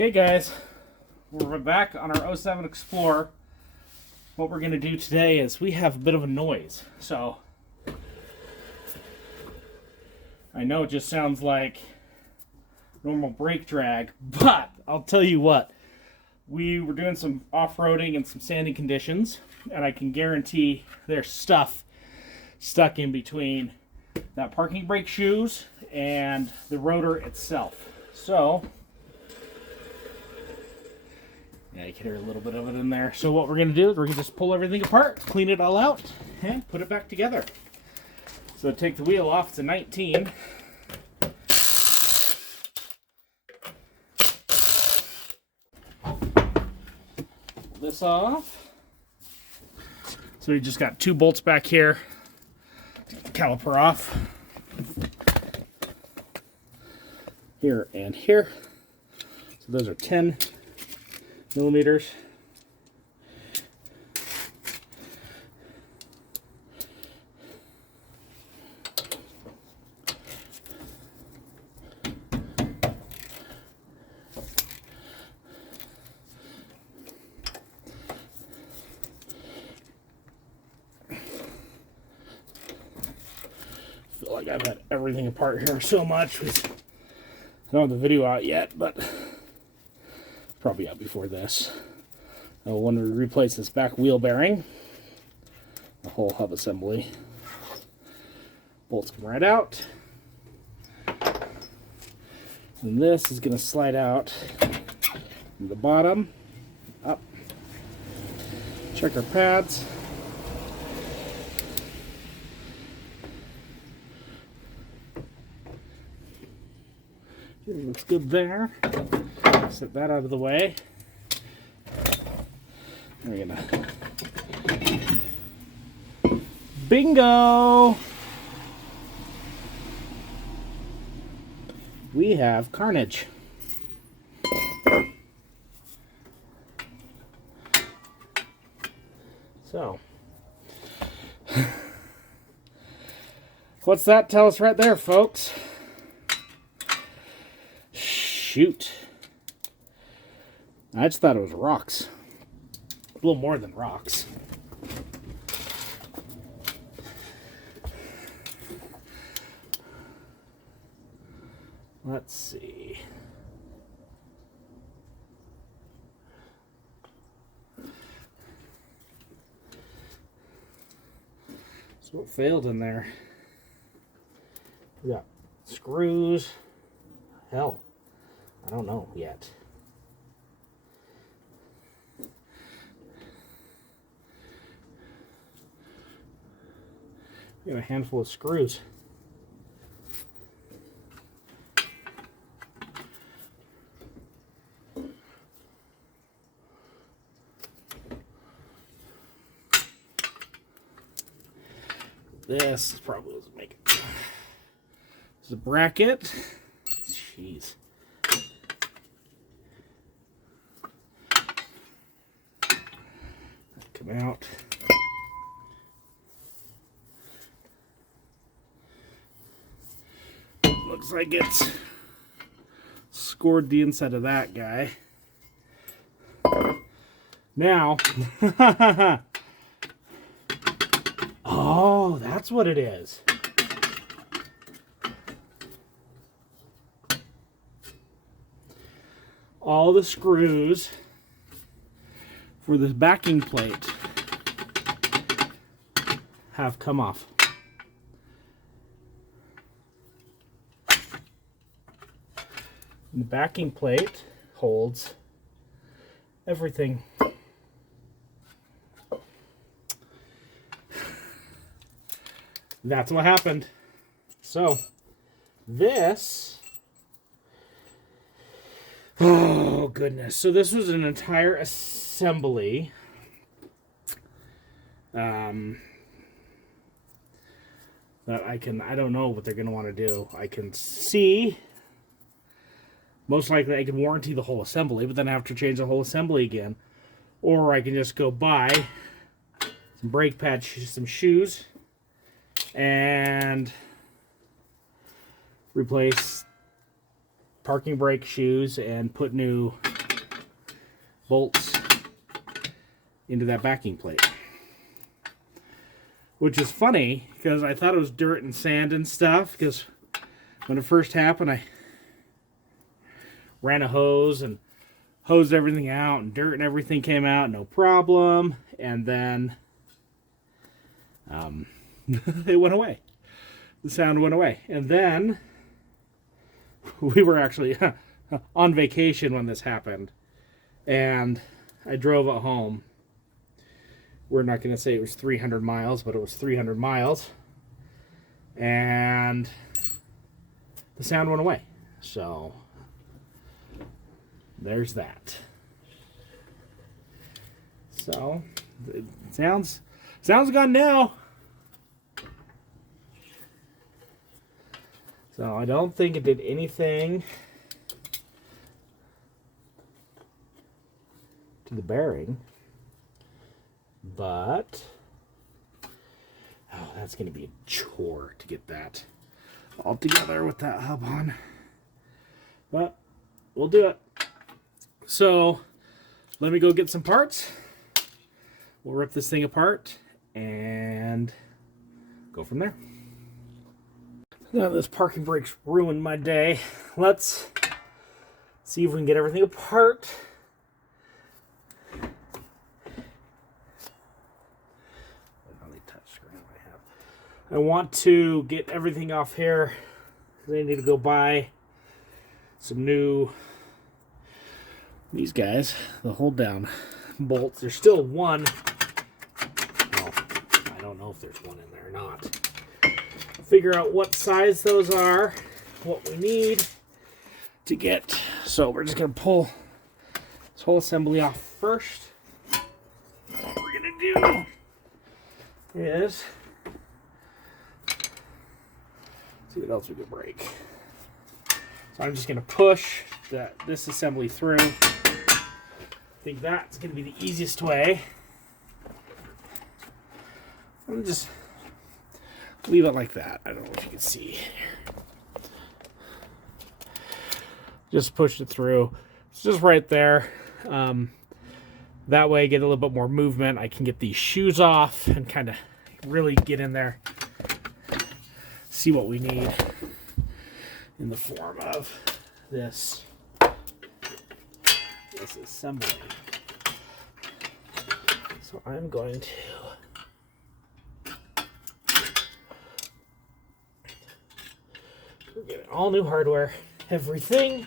Okay guys, we're back on our 07 Explorer. What we're going to do today is we have a bit of a noise. So, I know it just sounds like normal brake drag, but I'll tell you what. We were doing some off-roading and some sanding conditions, and I can guarantee there's stuff stuck in between that parking brake shoes and the rotor itself. So, yeah, you can hear a little bit of it in there. So what we're going to do is we're going to just pull everything apart, clean it all out, and put it back together. So take the wheel off. It's a 19. Pull this off. So we just got two bolts back here. Caliper off. Here and here. So those are 10 millimeters. I feel like I've had everything apart here so much. I don't have the video out yet, but probably out before this. When we replace this back wheel bearing, the whole hub assembly, bolts come right out. And this is going to slide out from the bottom up. Check our pads. Looks good there. Set that out of the way. We're gonna bingo! We have Carnage. So, what's that tell us right there, folks? Shoot. I just thought it was rocks. A little more than rocks. Let's see. So what failed in there? We got screws. Hell, I don't know yet. We got a handful of screws. This probably doesn't make it. This is a bracket. Jeez. Come out. Looks like it's scored the inside of that guy. Now, oh, that's what it is. All the screws for the backing plate have come off. And the backing plate holds everything. That's what happened. So, this, oh goodness. So this was an entire assembly. That I don't know what they're going to want to do. I can see, most likely I can warranty the whole assembly, but then I have to change the whole assembly again. Or I can just go buy some brake pads, some shoes, and replace parking brake shoes and put new bolts into that backing plate. Which is funny, because I thought it was dirt and sand and stuff, because when it first happened, I ran a hose and hosed everything out, and dirt and everything came out, no problem. And then it went away. The sound went away. And then we were actually on vacation when this happened, and I drove it home. We're not going to say it was 300 miles, but it was 300 miles. And the sound went away. So there's that. So it sounds gone now. So I don't think it did anything to the bearing, but oh, that's going to be a chore to get that all together with that hub on. But we'll do it. So let me go get some parts. We'll rip this thing apart and go from there. Now this parking brake's ruined my day. Let's see if we can get everything apart. I want to get everything off here because I need to go buy some new, these guys, the hold down bolts. There's still one. Well, I don't know if there's one in there or not. Figure out what size those are, what we need to get. So we're just going to pull this whole assembly off first. What we're going to do is see what else we can break. So I'm just going to push this assembly through. I think that's going to be the easiest way. I'm just leave it like that. I don't know if you can see. Just push it through. It's just right there. That way I get a little bit more movement. I can get these shoes off and kind of really get in there. See what we need in the form of this assembly. So I'm going to get all new hardware, everything.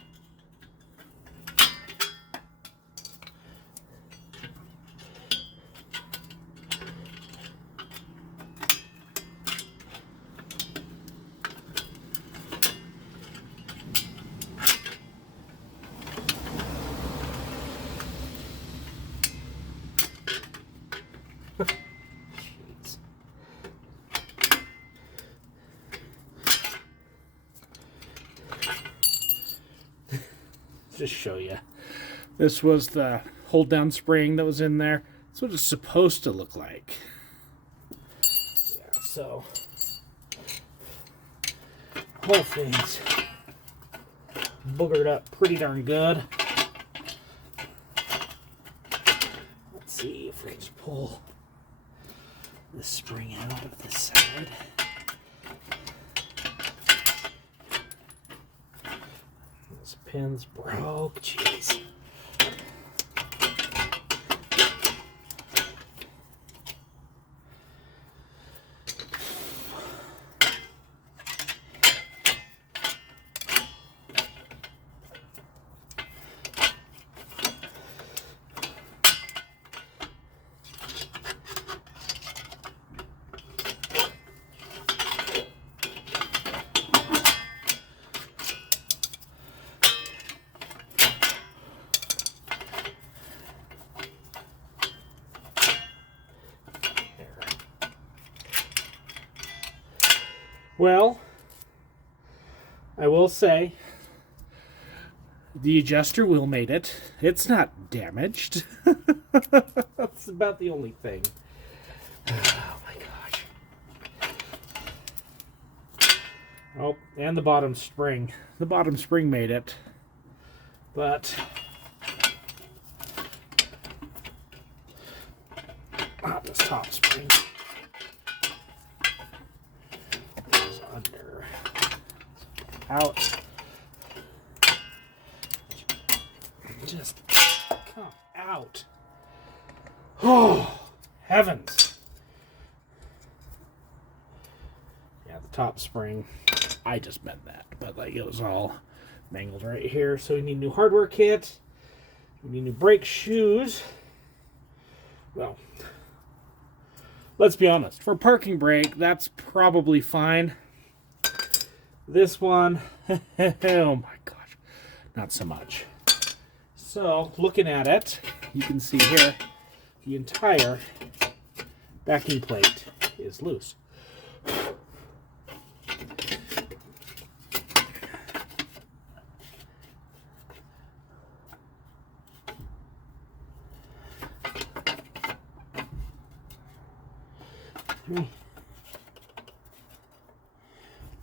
Just show you. This was the hold down spring that was in there. That's what it's supposed to look like. Yeah, so whole thing's boogered up pretty darn good. Let's see if we can just pull this spring out of this side. Pins broke, jeez. Well, I will say the adjuster wheel made it. It's not damaged. That's about the only thing. Oh my gosh. Oh, and the bottom spring. The bottom spring made it. But this top spring is under. Out. Just come out. Oh, heavens. Yeah, the top spring, I just bent that, but like it was all mangled right here. So we need a new hardware kit. We need new brake shoes. Well, let's be honest. For a parking brake, that's probably fine. This one, oh my gosh, not so much. So, looking at it, you can see here, the entire backing plate is loose.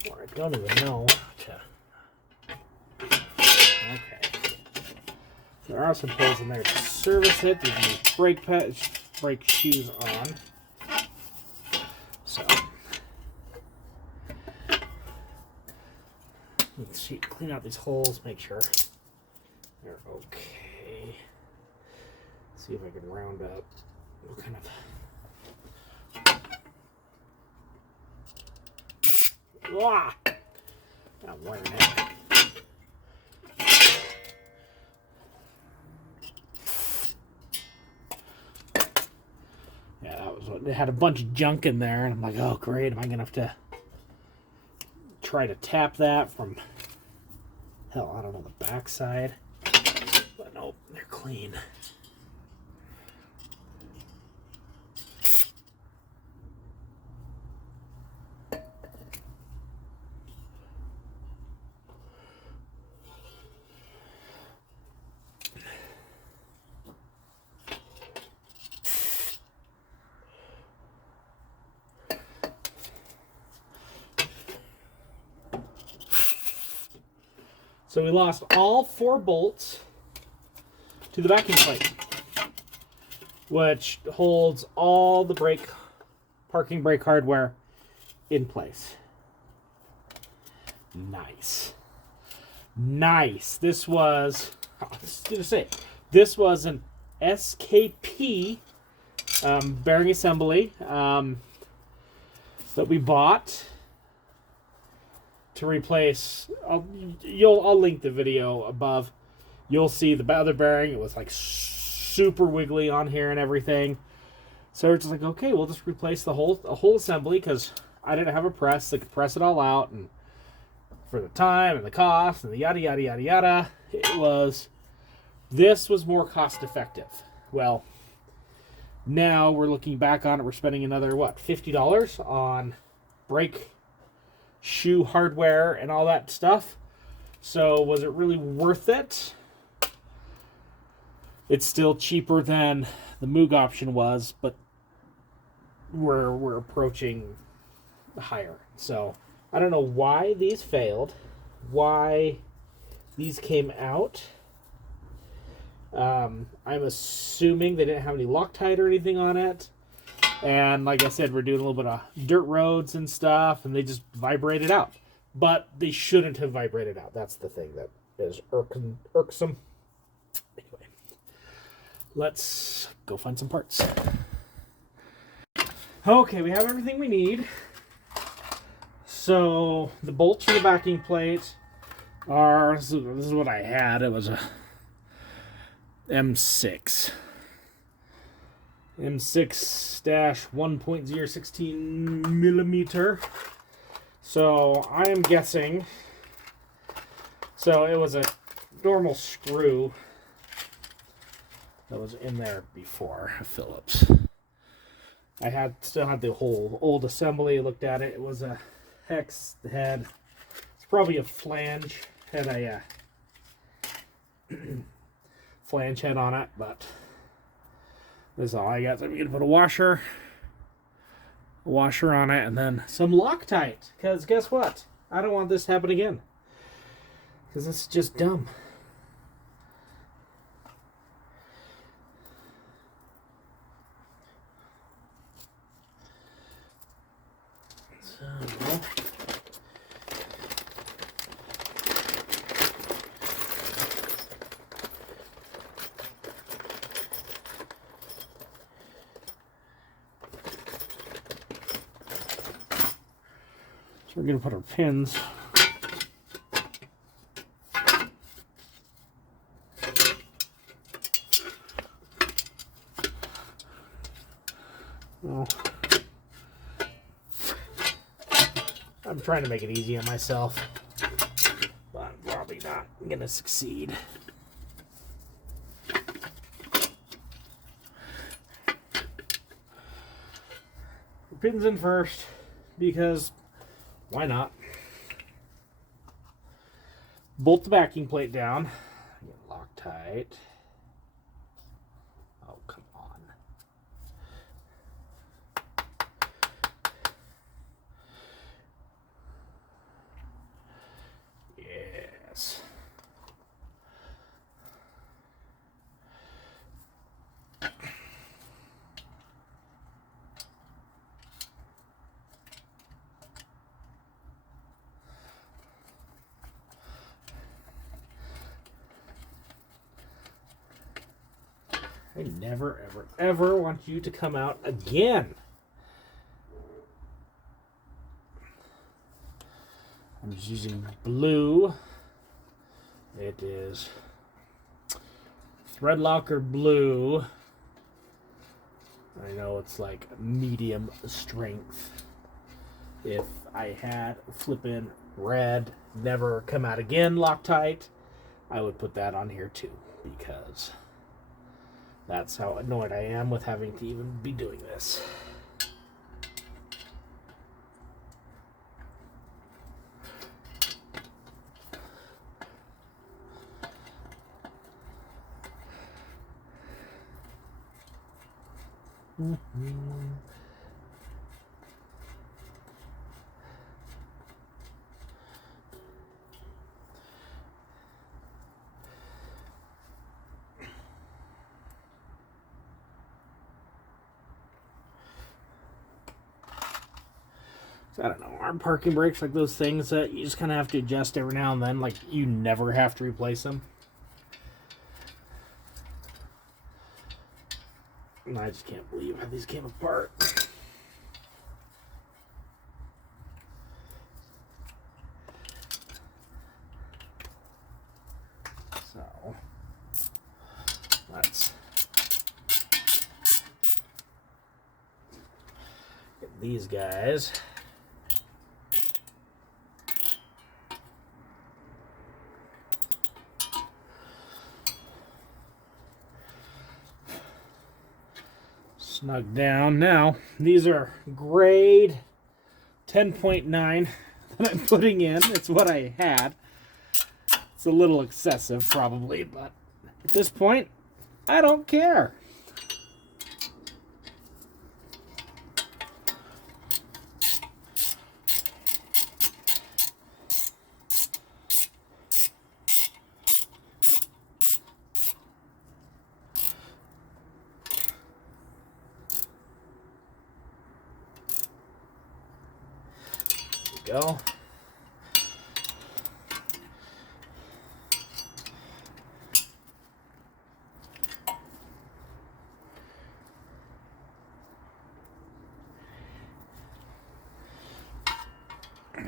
Or I don't even know. Okay. There are some holes in there to service it. You need brake shoes on. So let's see, clean out these holes, make sure they're okay. See if I can round up what kind of. Wah! Not wearing it. Yeah, that was what. It had a bunch of junk in there, and I'm like, oh great, am I gonna have to try to tap that from hell, I don't know, the backside. But nope, they're clean. So we lost all 4 bolts to the backing plate, which holds all the parking brake hardware in place. Nice. Nice. This was, I was going to say, this was an SKP bearing assembly that we bought to replace. I'll link the video above. You'll see the other bearing. It was like super wiggly on here and everything. So we're just like, okay, we'll just replace the whole assembly because I didn't have a press that could press it all out, and for the time and the cost and the yada yada yada yada, this was more cost effective. Well, now we're looking back on it. We're spending another $50 on brake shoe hardware and all that stuff. So was it really worth it? It's still cheaper than the Moog option was, but we're approaching higher. So I don't know why these failed, why these came out. I'm assuming they didn't have any Loctite or anything on it. And like I said, we're doing a little bit of dirt roads and stuff, and they just vibrated out. But they shouldn't have vibrated out. That's the thing that is irksome. Anyway, let's go find some parts. Okay, we have everything we need. So the bolts for the backing plate are, this is what I had. It was a M6. M6-1.016 millimeter. So I am guessing, so it was a normal screw that was in there before, a Phillips. I still had the whole old assembly, looked at it. It was a hex head. It's probably a flange. Had a flange head on it, but this is all I got. So I'm going to put a washer on it, and then some Loctite. Because guess what? I don't want this to happen again. Because it's just dumb. we're going to put our pins. Well, I'm trying to make it easy on myself, but I'm probably not going to succeed. Pins in first, because why not? Bolt the backing plate down. Get Loctite. Oh, come on. Yes. I never, ever, ever want you to come out again. I'm just using blue. It is Thread Locker blue. I know it's like medium strength. If I had flippin' red, never come out again Loctite, I would put that on here too, because that's how annoyed I am with having to even be doing this. I don't know, arm parking brakes, like those things that you just kind of have to adjust every now and then, like you never have to replace them. And I just can't believe how these came apart. So, let's get these guys. Snug down. Now, these are grade 10.9 that I'm putting in. It's what I had. It's a little excessive, probably, but at this point, I don't care. Go.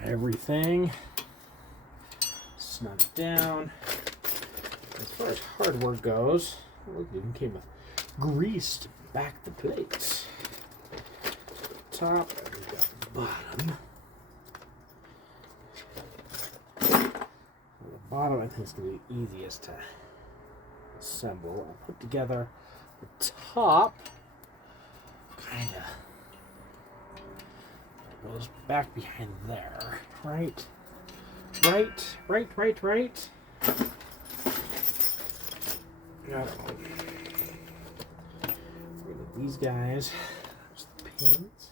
Everything snug down. As far as hardware goes, it even came with greased back the plates. The top and we've got the bottom. Bottom, I think, is going to be easiest to assemble. I'll put together the top, kind of goes back behind there, right? Got these guys, just the pins.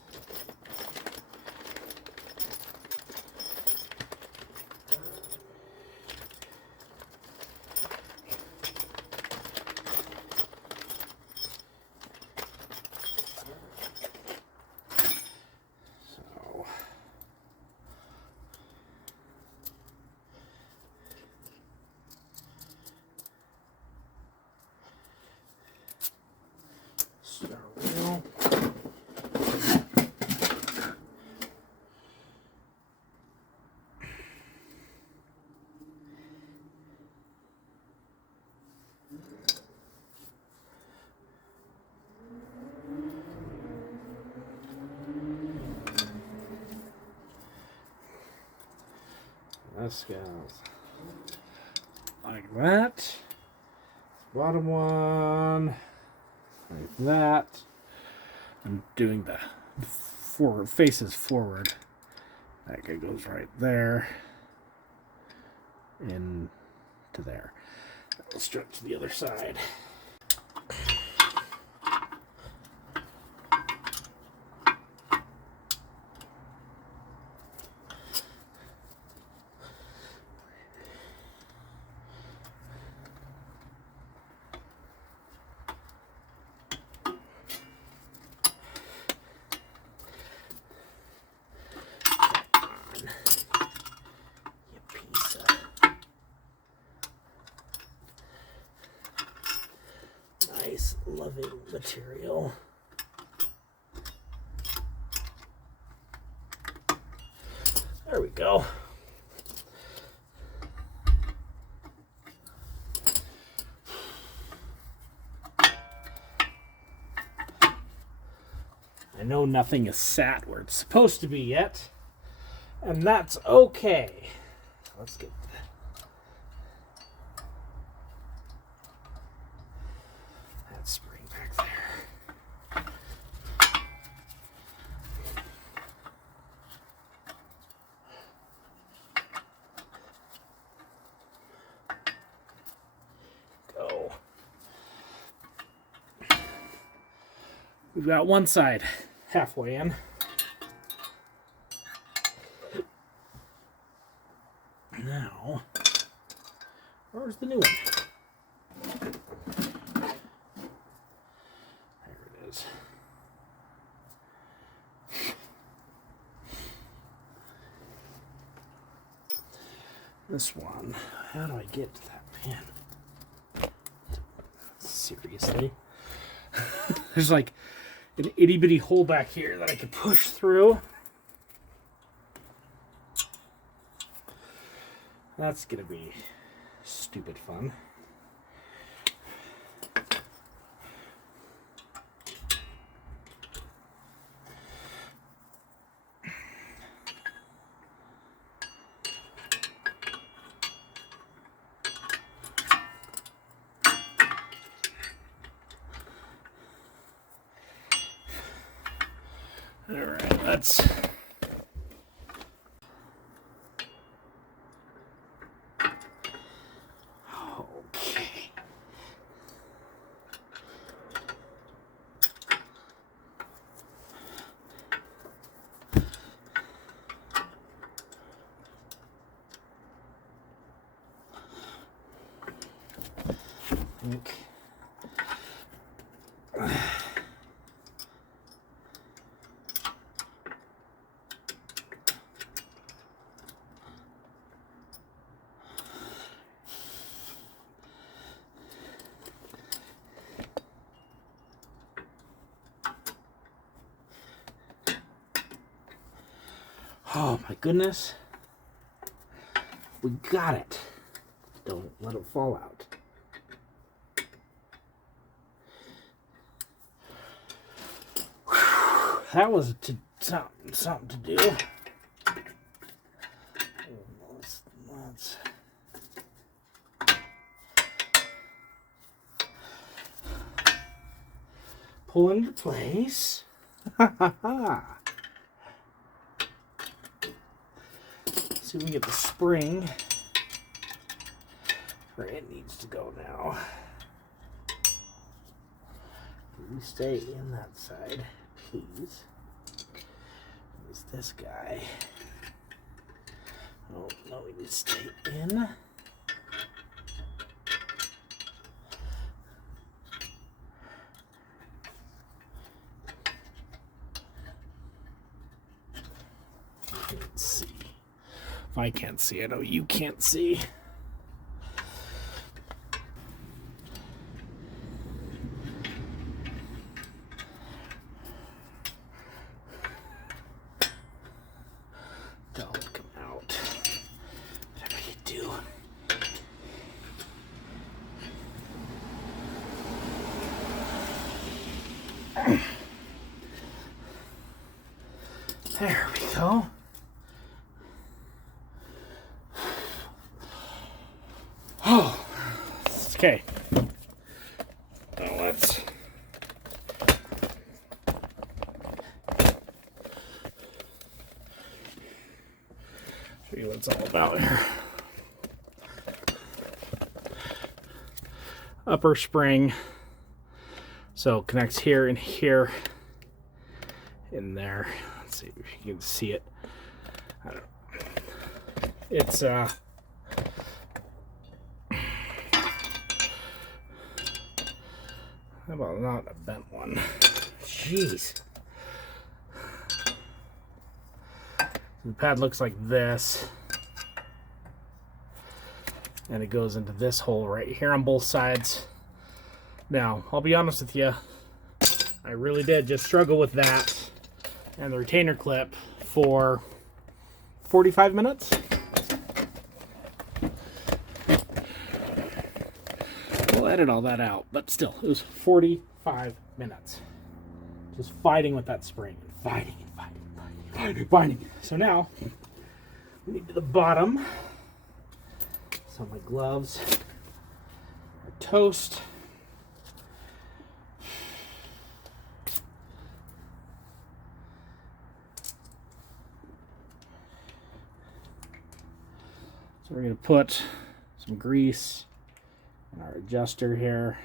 this goes like that. Bottom one, like that. I'm doing the forward, faces forward. That guy goes right there. In to there. Let's stretch to the other side. Nice, loving material. There we go. I know nothing is sat where it's supposed to be yet, and that's okay. Let's get that spring back there. Go. We've got one side halfway in. Now, where's the new one? There it is. This one, how do I get to that pin? Seriously? There's like an itty bitty hole back here that I could push through. That's gonna be stupid fun. All right, let's. Okay. Oh my goodness. We got it. Don't let it fall out. Whew, that was something to do. Let's pull into place. Ha ha ha. See if we can get the spring where it needs to go now. You stay in that side, please. There's this guy. Oh, no, we need to stay in. Let's see. If I can't see, I know you can't see. Don't come out. Whatever you do. There we go. Okay. Now let's show you what it's all about here. Upper spring. So it connects here and here in there. Let's see if you can see it. I don't know. It's how about not a bent one? Jeez. The pad looks like this. And it goes into this hole right here on both sides. Now, I'll be honest with you, I really did just struggle with that and the retainer clip for 45 minutes. We'll edit all that out, but still, it was 45 minutes. Just fighting with that spring. Fighting. So now, we need to the bottom. So my gloves are toast. So we're going to put some grease in our adjuster here.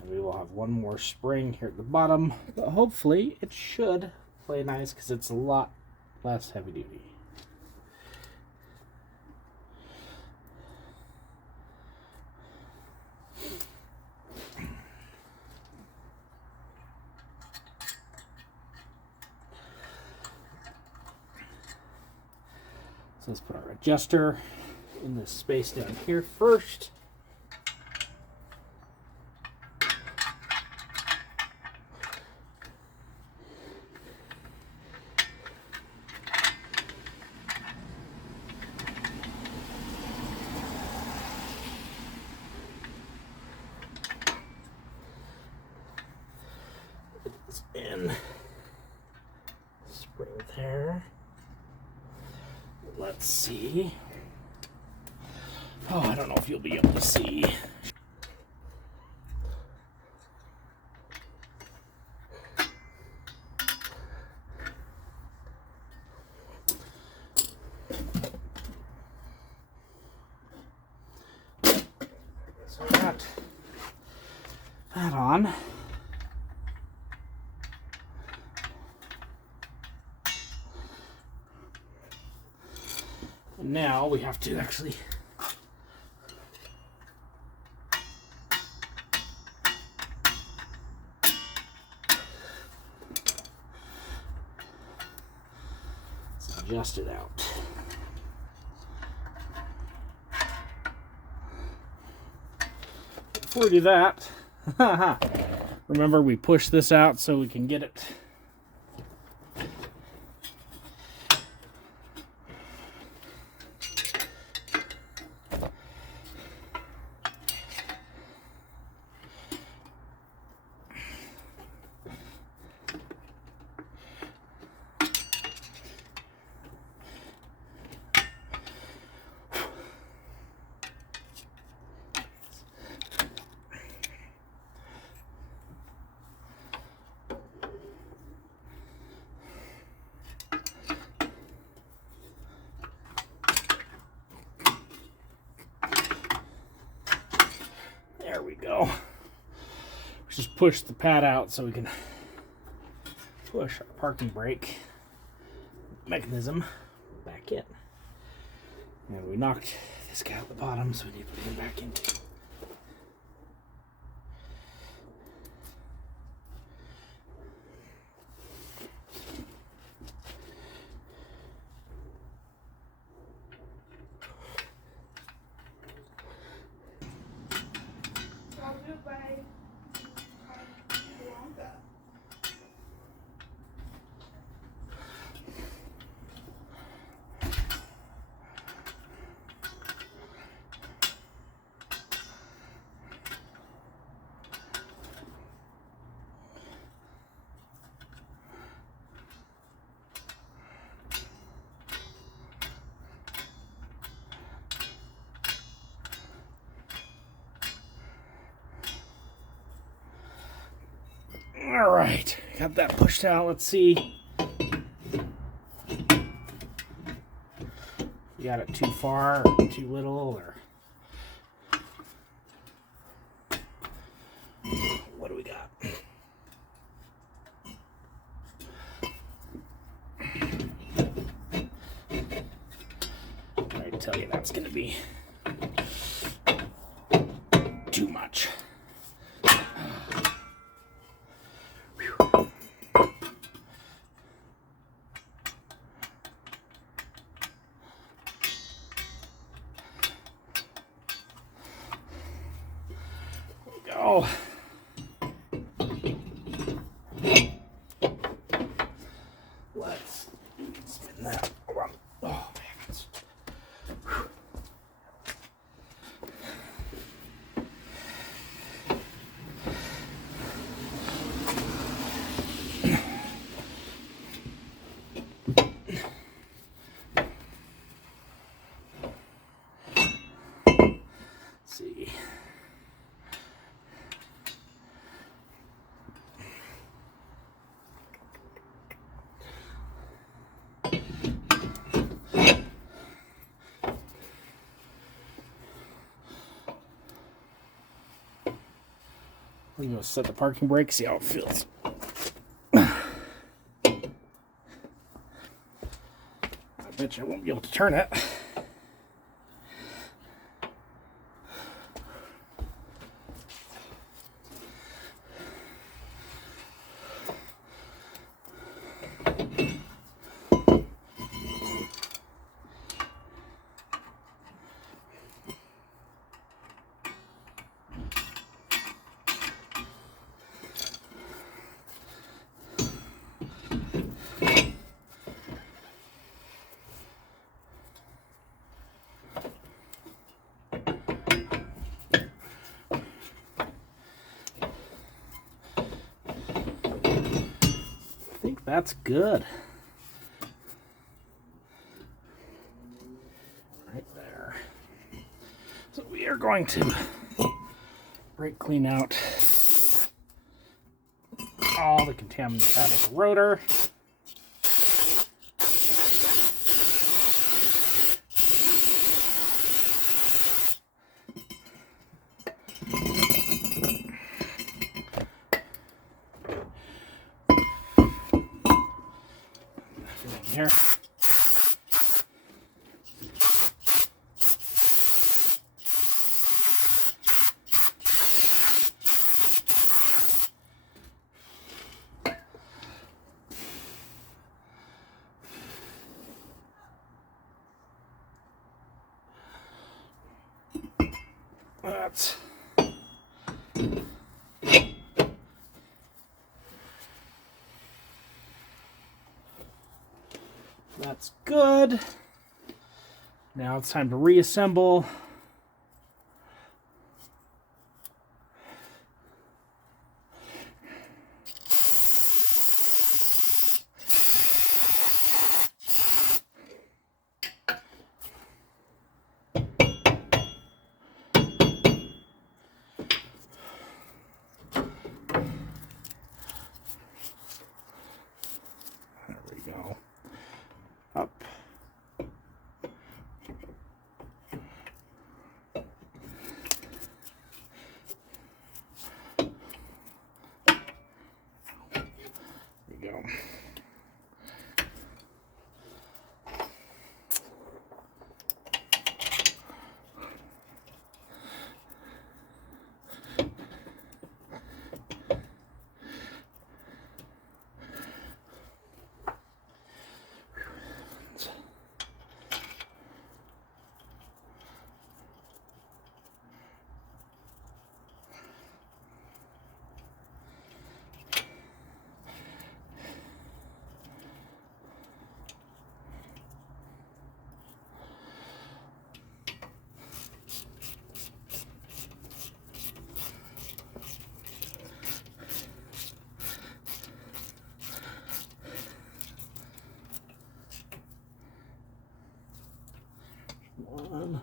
And we will have one more spring here at the bottom, but hopefully it should play nice because it's a lot less heavy duty. So let's put our adjuster in this space down here first. It's in. Spring there. Let's see. Oh, I don't know if you'll be able to see. So I got that on. And now we have to actually adjust it out. Before we do that, remember we push this out so we can get it. There we go. Just push the pad out so we can push our parking brake mechanism back in. And we knocked this guy at the bottom, so we need to put him back in too. All right, got that pushed out. Let's see. You got it too far or too little, or what do we got? I tell you that's going to be too much. Go. Let's spin that around. Oh man. See. We're going to set the parking brake, see how it feels. I bet you I won't be able to turn it. I think that's good. Right there. So we are going to brake clean out all the contaminants out of the rotor. Here. That's good. Now it's time to reassemble. There we go. Up. There we go. One.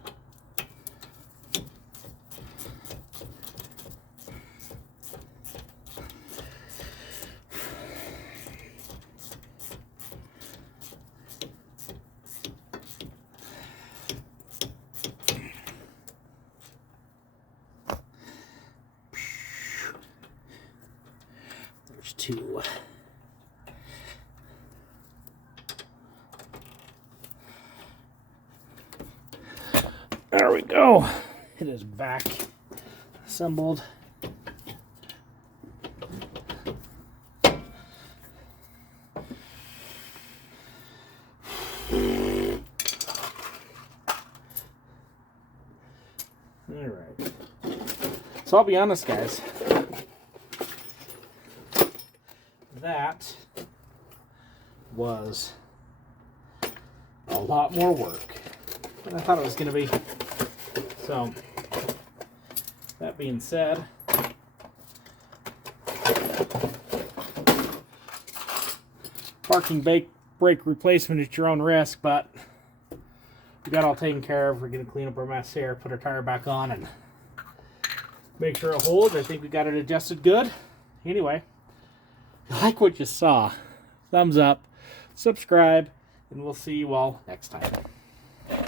too. There we go. It is back assembled. Alright. So I'll be honest, guys. That was a lot more work than I thought it was going to be. So, that being said, parking brake replacement at your own risk, but we got all taken care of. We're going to clean up our mess here, put our tire back on, and make sure it holds. I think we got it adjusted good. Anyway, if you like what you saw, thumbs up, subscribe, and we'll see you all next time.